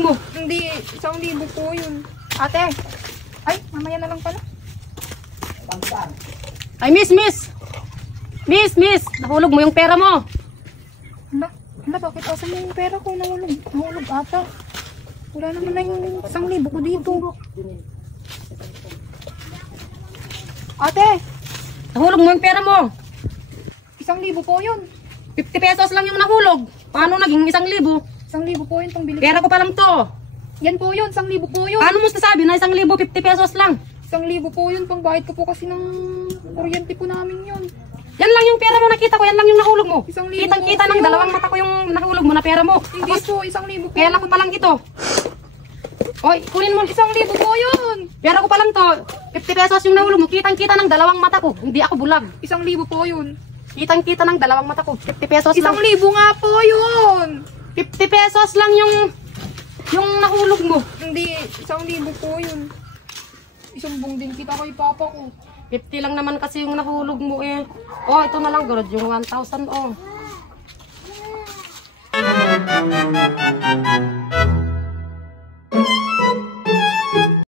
mo? Hindi, 1,000 po yun. Ate, ay, mamaya na lang pala. Ay, miss! Miss! Nahulog mo yung pera mo. Hala, bakit asan mo yung pera ko? Nahulog ata. Wala naman na yung 1,000 ko dito. Ate! Nahulog mo yung pera mo. 1,000 po yun. 50 pesos lang yung nahulog. Paano naging 1,000? 1,000 po yun, pang bili. Pera ko pa lang to. Yan po yun, 1,000 po yun. Paano mo sasabi na 1,000, 50 pesos lang? 1,000 po yun, pang bayad ko po kasi ng kuryente po namin yun. Yan lang yung pera mo nakita ko, yan lang yung nahulog mo. 1,000 Kitang-kita po ng yun. dalawang mata ko yung nahulog mo na pera mo. Hindi po, 1,000 po. Pera ko pa lang ito. Oy, kunin mo. 1,000 po yun. Pera ko pa lang to. 50 pesos yung nahulog mo. Kitang-kita ng dalawang mata ko. Hindi ako bulag. 1,000 po yun. Kitang-kita ng dalawang mata ko. 50 pesos lang. 1,000 nga po yun. 50 pesos lang yung nahulog mo. Hindi, 1,000 po yun. Isumbong din kita kay papa ko. 50 lang naman kasi yung nahulog mo eh. Oh, ito na lang, Gorod, yung 1,000 oh.